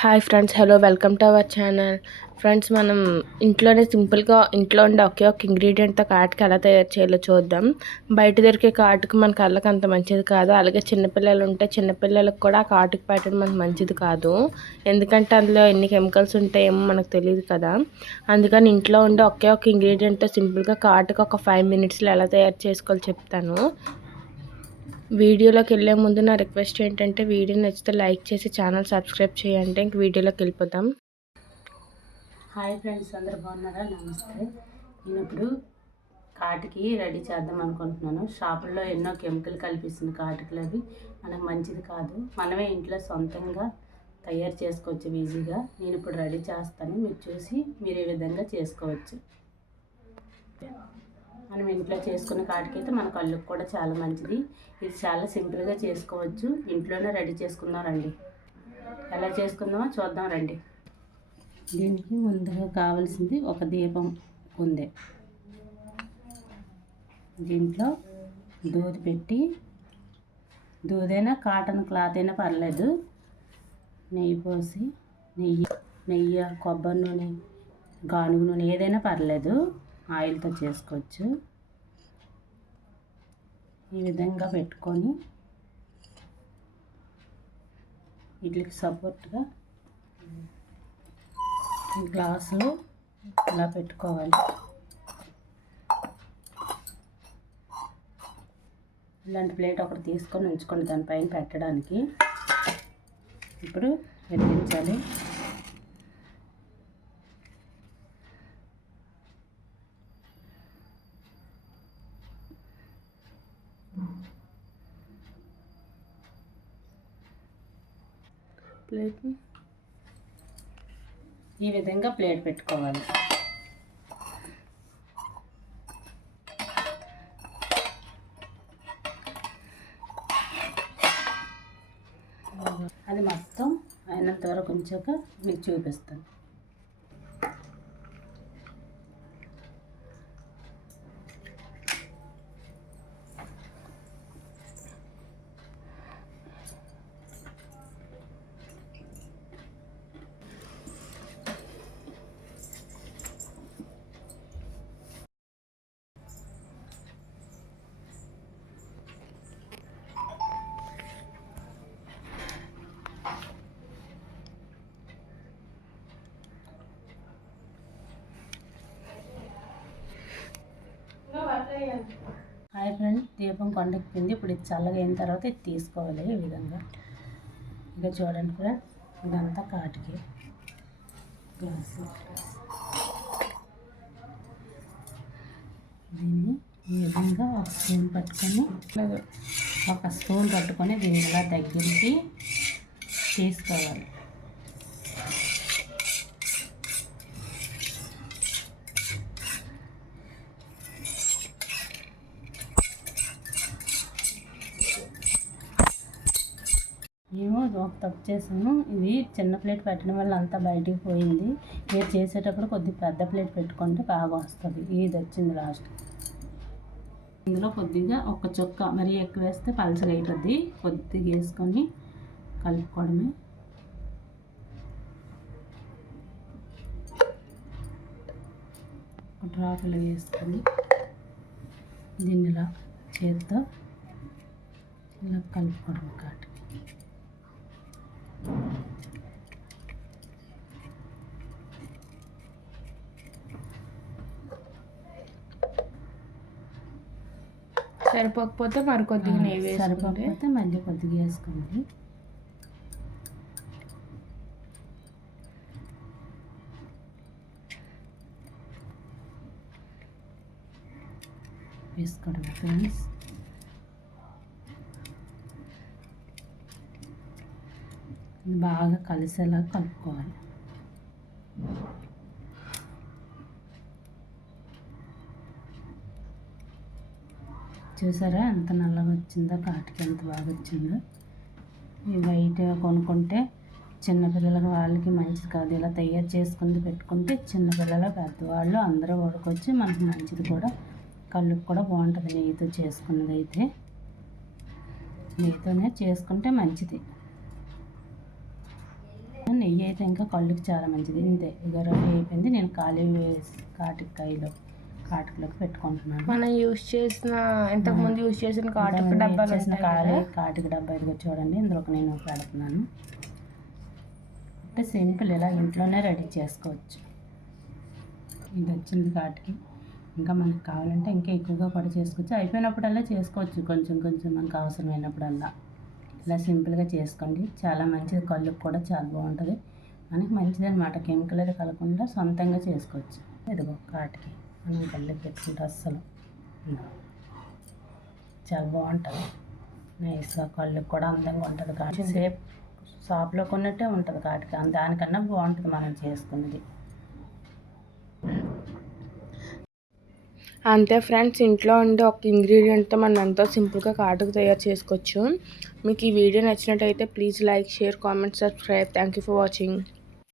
Hi friends hello welcome to our channel friends మనం ఇంట్లోనే సింపుల్గా ఇంట్లో ఉండే ఒకే ఒక ఇంగ్రీడియంట్తో కాటుకి ఎలా తయారు చేయాలో చూద్దాం. బయట దొరికే కాటుకు మన కళ్ళకి అంత మంచిది కాదు. అలాగే చిన్నపిల్లలు ఉంటే చిన్నపిల్లలకు కూడా కాటుకు పెట్టడం మనకు మంచిది కాదు. ఎందుకంటే అందులో ఎన్ని కెమికల్స్ ఉంటాయేమో మనకు తెలియదు కదా. అందుకని ఇంట్లో ఉండే ఒకే ఒక ఇంగ్రీడియంట్తో సింపుల్గా కాటుకు ఒక ఫైవ్ మినిట్స్లో ఎలా తయారు చేసుకోవాలో చెప్తాను. వీడియోలోకి వెళ్ళే ముందు నా రిక్వెస్ట్ ఏంటంటే వీడియో నచ్చితే లైక్ చేసి ఛానల్ సబ్స్క్రైబ్ చేయండి. ఇంక వీడియోలోకి వెళ్ళిపోతాం హాయ్ ఫ్రెండ్స్ అందరు బాగున్నారా? నమస్తే. నేను ఇప్పుడు కాటికి రెడీ చేద్దాం అనుకుంటున్నాను. షాపుల్లో ఎన్నో కెమికల్ కల్పిస్తుంది కాటికలు అవి మనకు మంచిది కాదు. మనమే ఇంట్లో సొంతంగా తయారు చేసుకోవచ్చు ఈజీగా. నేను ఇప్పుడు రెడీ చేస్తాను. మీరు చూసి మీరు ఈ విధంగా చేసుకోవచ్చు. మనం ఇంట్లో చేసుకున్న కాటికైతే మన కళ్ళుకు కూడా చాలా మంచిది. ఇది చాలా సింపుల్గా చేసుకోవచ్చు. ఇంట్లోనే రెడీ చేసుకుందాం రండి. ఎలా చేసుకుందామో చూద్దాం రండి. దీనికి ముందుగా కావాల్సింది ఒక దీపం ఉంది. దీంట్లో దూది పెట్టి దూదైనా కాటన్ క్లాత్ అయినా పర్లేదు. నెయ్యి పోసి నెయ్యి నెయ్యి కొబ్బరి నూనె గానుగు నూనె ఏదైనా పర్లేదు. ఆయిల్తో చేసుకోవచ్చు. ఈ విధంగా పెట్టుకొని వీటికి సపోర్ట్గా గ్లాసులు ఇలా పెట్టుకోవాలి. ఇలాంటి ప్లేట్ ఒకటి తీసుకొని ఉంచుకోండి దానిపైన పెట్టడానికి. ఇప్పుడు వెలిగించాలి. ప్లేట్? ఈ విధంగా ప్లేట్ పెట్టుకోవాలి. అది మొత్తం అయినంత వరకు ఉంచాక మీకు చూపిస్తాను. హాయ్ ఫ్రెండ్ దీపం కొండెక్కింది ఇప్పుడు ఇది చల్లగా అయిన తర్వాత ఇది తీసుకోవాలి ఈ విధంగా. ఇక చూడండి ఫ్రెండ్ ఇదంతా కాటికి. దీన్ని ఈ విధంగా ఒక స్పూన్ పట్టుకొని ఒక స్పూన్ పట్టుకొని దీన్ని ఇలా దగ్గరికి తీసుకోవాలి. ఒక తప్పు చేశాను. ఇది చిన్న ప్లేట్ పెట్టడం వల్ల అంతా బయటికి పోయింది. మీరు చేసేటప్పుడు కొద్దిగా పెద్ద ప్లేట్ పెట్టుకుంటే బాగా వస్తుంది. ఇది వచ్చింది లాస్ట్ ఇందులో కొద్దిగా ఒక చుక్క మరీ ఎక్కువ వేస్తే పలసగా అవుతుంది కొద్దిగా వేసుకొని కలుపుకోవడమే. ఒక డ్రాపులు వేసుకొని దీన్ని ఇలా చేత్తో ఇలా కలుపుకోవడం కాటు సరిపోకపోతే మరి కొద్దిగా నెయ్యి వేసుకుంటే. సరిపోకపోతే మళ్ళీ కొద్దిగా వేసుకోండి. వేసుకోవడం ఫ్రెండ్స్. బాగా కలిసేలా కలుపుకోవాలి. చూసారా? ఎంత నల్లగా వచ్చిందో కాటికి ఎంత బాగా వచ్చిందో ఈ వైట్ కొనుక్కుంటే చిన్నపిల్లలకి వాళ్ళకి మంచిది కాదు. ఇలా తయారు చేసుకుని పెట్టుకుంటే చిన్నపిల్లలు పెద్దవాళ్ళు అందరూ వాడుకొచ్చి మనకి మంచిది కూడా కళ్ళుకి కూడా బాగుంటుంది నెయ్యితో చేసుకున్నది అయితే. నెయ్యితోనే చేసుకుంటే మంచిది. నెయ్యి అయితే ఇంకా కళ్ళుకి చాలా మంచిది. ఇంతే ఇక రెడీ అయిపోయింది. నేను ఖాళీ వేసి కాటికి కాయలో కాటికలోకి పెట్టుకుంటున్నాను. మనం యూజ్ చేసిన ఇంతకు ముందు యూజ్ చేసిన కాటన్ ఇంతకుముందు డబ్బాలు చేసిన. కాటికి డబ్బా ఇదిగో చూడండి ఇందులోకి నేను పెడుతున్నాను. అంటే సింపుల్ ఇలా ఇంట్లోనే రెడీ చేసుకోవచ్చు. ఇది వచ్చింది కాటికి ఇంకా మనకు కావాలంటే ఇంకా ఎక్కువగా కూడా చేసుకోవచ్చు. అయిపోయినప్పుడల్లా చేసుకోవచ్చు. కొంచెం కొంచెం మనకు అవసరమైనప్పుడల్లా. ఇలా సింపుల్గా చేసుకోండి. చాలా మంచిది. కళ్ళుకి కూడా చాలా బాగుంటుంది. మనకి మంచిది అనమాట కెమికల్ అది కలగకుండా సొంతంగా చేసుకోవచ్చు. ఇదిగో కాటికి మనం కళ్ళకి పెట్టుకుంటే అస్సలు. చాలా బాగుంటుంది. నైస్గా కళ్ళకి కూడా అందంగా ఉంటుంది కానీ సేఫ్ షాప్లో కొన్నట్టే ఉంటుంది కాటికి. దానికన్నా బాగుంటుంది మనం చేసుకున్నది. అంతే ఫ్రెండ్స్ ఇంట్లో ఉండే ఒక ఇంగ్రీడియంట్తో మనం ఎంతో సింపుల్గా కాటుకు తయారు చేసుకోవచ్చు. మీకు ఈ వీడియో నచ్చినట్టయితే please like share comment subscribe. Thank you for watching.